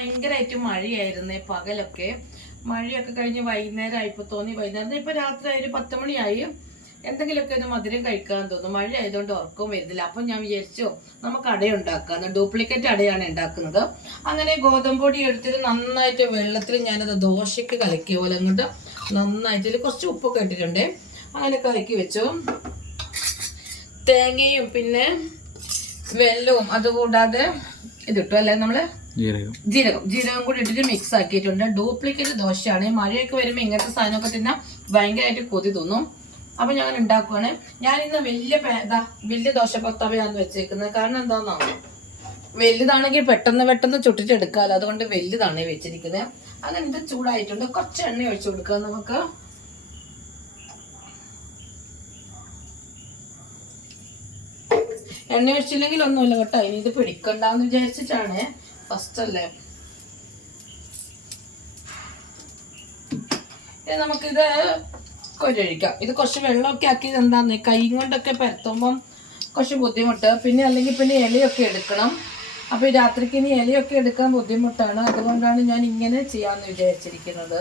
ഭയങ്കരമായിട്ട് മഴയായിരുന്നേ പകലൊക്കെ. മഴയൊക്കെ കഴിഞ്ഞ് വൈകുന്നേരം ആയിപ്പോ തോന്നി വൈകുന്നേരം. ഇപ്പൊ രാത്രി ഒരു പത്ത് മണിയായി. എന്തെങ്കിലുമൊക്കെ ഒന്ന് മധുരം കഴിക്കാൻ തോന്നും. മഴ ആയതുകൊണ്ട് ഉറക്കവും വരുന്നില്ല. അപ്പം ഞാൻ വിചാരിച്ചു നമുക്ക് അട ഉണ്ടാക്കാം ഡ്യൂപ്ലിക്കേറ്റ് അടയാണ് ഉണ്ടാക്കുന്നത്. അങ്ങനെ ഗോതമ്പൊടി എടുത്തിട്ട് നന്നായിട്ട് വെള്ളത്തിൽ ഞാനത് ദോശയ്ക്ക് കലക്കിയ പോലെ അങ്ങോട്ട് നന്നായിട്ട് കുറച്ച് ഉപ്പൊക്കെ ഇട്ടിട്ടുണ്ട്. അങ്ങനെ കലക്കി വെച്ചു. തേങ്ങയും പിന്നെ വെല്ലവും അതുകൂടാതെ ഇതിട്ടു. അല്ലേ നമ്മൾ? ജീരകം. ജീരകം. കൂടി ഇട്ടിട്ട് മിക്സ് ആക്കിയിട്ടുണ്ട്. ഡ്യൂപ്ലിക്കേറ്റ് ദോശയാണ്. മഴയൊക്കെ വരുമ്പോൾ ഇങ്ങനത്തെ സാധനമൊക്കെ തിന്നാൽ ഭയങ്കരമായിട്ട് കൊതി തോന്നും. അപ്പൊ ഞാൻ ഉണ്ടാക്കുവാണ്. ഞാൻ ഇന്ന് വലിയ ഇതാ വലിയ ദോശപ്പത്തവയാണ് വെച്ചേക്കുന്നത് കാരണം എന്താണെന്നോ വലുതാണെങ്കിൽ പെട്ടെന്ന് പെട്ടെന്ന് ചുട്ടിട്ട് എടുക്കാമല്ലോ അതുകൊണ്ട് വലുതാണ് വെച്ചിരിക്കുന്നത് അങ്ങനെ ഇത് ചൂടായിട്ടുണ്ട്. കുറച്ച് എണ്ണ ഒഴിച്ചു കൊടുക്കുക നമുക്ക്. എണ്ണ ഒഴിച്ചില്ലെങ്കിൽ ഒന്നുമില്ല കേട്ടോ. ഇനി ഇത് പിടിക്കണ്ടെന്ന് വിചാരിച്ചിട്ടാണ്. ഫസ്റ്റ് അല്ലേ നമുക്കിത് കൊരഴിക്കാം ഇത് കുറച്ച് വെള്ളമൊക്കെ ആക്കിയത് എന്താന്ന് കൈ കൊണ്ടൊക്കെ പരത്തുമ്പം കുറച്ച് ബുദ്ധിമുട്ട്. പിന്നെ അല്ലെങ്കിൽ പിന്നെ ഇലയൊക്കെ എടുക്കണം. അപ്പോൾ രാത്രിക്ക് ഇനി ഇലയൊക്കെ എടുക്കാൻ ബുദ്ധിമുട്ടാണ്. അതുകൊണ്ടാണ് ഞാൻ ഇങ്ങനെ ചെയ്യാമെന്ന് വിചാരിച്ചിരിക്കുന്നത്.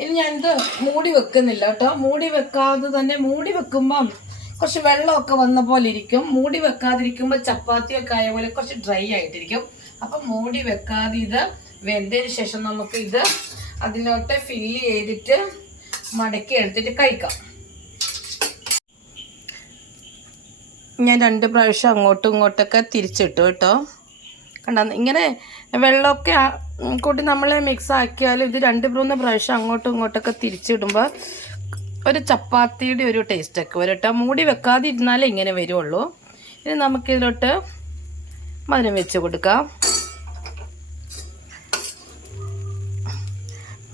ഇനി ഞാനിത് മൂടി വെക്കുന്നില്ല കേട്ടോ. മൂടി വെക്കാതെ തന്നെ മൂടി വെക്കുമ്പം കുറച്ച് വെള്ളമൊക്കെ വന്ന പോലെ ഇരിക്കും. മൂടി വെക്കാതിരിക്കുമ്പോൾ ചപ്പാത്തിയൊക്കെ ആയ പോലെ കുറച്ച് ഡ്രൈ ആയിട്ടിരിക്കും. അപ്പം മൂടി വെക്കാതെ ഇത് വെന്തതിന് ശേഷം നമുക്ക് ഇത് അതിലോട്ട് ഫില്ല് ചെയ്തിട്ട് മടക്കി എടുത്തിട്ട് കഴിക്കാം. ഞാൻ രണ്ട് പ്രാവശ്യം അങ്ങോട്ടും ഇങ്ങോട്ടൊക്കെ തിരിച്ചിട്ടു കേട്ടോ. കണ്ട ഇങ്ങനെ വെള്ളമൊക്കെ കൂട്ടി നമ്മൾ മിക്സ് ആക്കിയാലും ഇത് രണ്ട് മൂന്ന് പ്രാവശ്യം അങ്ങോട്ടും ഇങ്ങോട്ടൊക്കെ തിരിച്ചിടുമ്പോൾ ഒരു ചപ്പാത്തിയുടെ ഒരു ടേസ്റ്റൊക്കെ വരും കേട്ടോ മൂടി വെക്കാതെ ഇരുന്നാലേ ഇങ്ങനെ വരുള്ളൂ. ഇനി നമുക്കിതിലോട്ട് മധുരം വെച്ച് കൊടുക്കാം.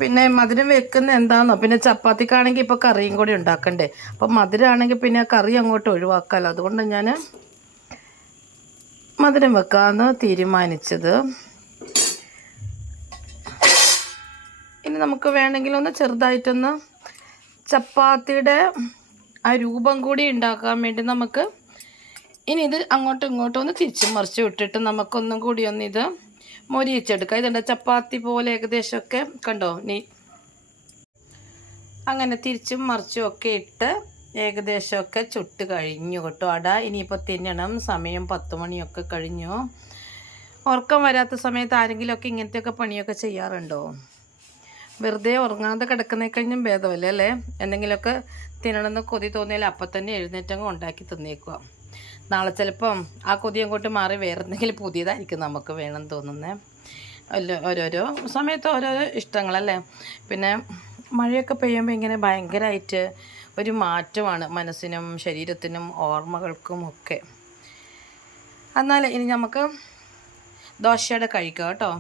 പിന്നെ മധുരം വെക്കുന്ന എന്താണെന്നോ പിന്നെ ചപ്പാത്തിക്കാണെങ്കിൽ ഇപ്പോൾ കറിയും കൂടി ഉണ്ടാക്കണ്ടേ? അപ്പം മധുരമാണെങ്കിൽ പിന്നെ കറി അങ്ങോട്ട് ഒഴിവാക്കാമല്ലോ അതുകൊണ്ട് ഞാൻ മധുരം വെക്കാമെന്ന് തീരുമാനിച്ചത്. ഇനി നമുക്ക് വേണമെങ്കിൽ ഒന്ന് ചെറുതായിട്ടൊന്ന് ചപ്പാത്തിയുടെ ആ രൂപം കൂടി ഉണ്ടാക്കാൻ വേണ്ടി നമുക്ക് ഇനി ഇത് അങ്ങോട്ടും ഇങ്ങോട്ടും ഒന്ന് തിരിച്ചും മറിച്ച് വിട്ടിട്ട് നമുക്കൊന്നും കൂടി ഒന്ന് ഇത് മൊരിയിച്ചെടുക്കാം. ഇതുണ്ട് ചപ്പാത്തി പോലെ ഏകദേശമൊക്കെ കണ്ടോ? നീ അങ്ങനെ തിരിച്ചും മറിച്ചും ഒക്കെ ഇട്ട് ഏകദേശമൊക്കെ ചുട്ട് കഴിഞ്ഞു കേട്ടോ. അട ഇനിയിപ്പോൾ തിന്നണം. സമയം പത്ത് മണിയൊക്കെ കഴിഞ്ഞു. ഉറക്കം വരാത്ത സമയത്ത് ആരെങ്കിലുമൊക്കെ ഇങ്ങനത്തെയൊക്കെ പണിയൊക്കെ ചെയ്യാറുണ്ടോ? വെറുതെ ഉറങ്ങാതെ കിടക്കുന്നേക്കഴിഞ്ഞും ഭേദമല്ലേ അല്ലേ? എന്തെങ്കിലുമൊക്കെ തിന്നണമെന്ന് കൊതി തോന്നിയാൽ അപ്പം തന്നെ എഴുന്നേറ്റങ്ങ് ഉണ്ടാക്കി തന്നേക്കുക. നാളെ ചിലപ്പം ആ കൊതി അങ്ങോട്ട് മാറി വേറെ എന്തെങ്കിലും പുതിയതായിരിക്കും നമുക്ക് വേണം തോന്നുന്നത് അല്ല ഓരോരോ സമയത്ത് ഓരോരോ ഇഷ്ടങ്ങളല്ലേ? പിന്നെ മഴയൊക്കെ പെയ്യുമ്പോൾ ഇങ്ങനെ ഭയങ്കരമായിട്ട് ഒരു മാറ്റമാണ് മനസ്സിനും ശരീരത്തിനും ഓർമ്മകൾക്കും ഒക്കെ. എന്നാൽ ഇനി നമുക്ക് ദോശയുടെ കഴിക്കാം കേട്ടോ.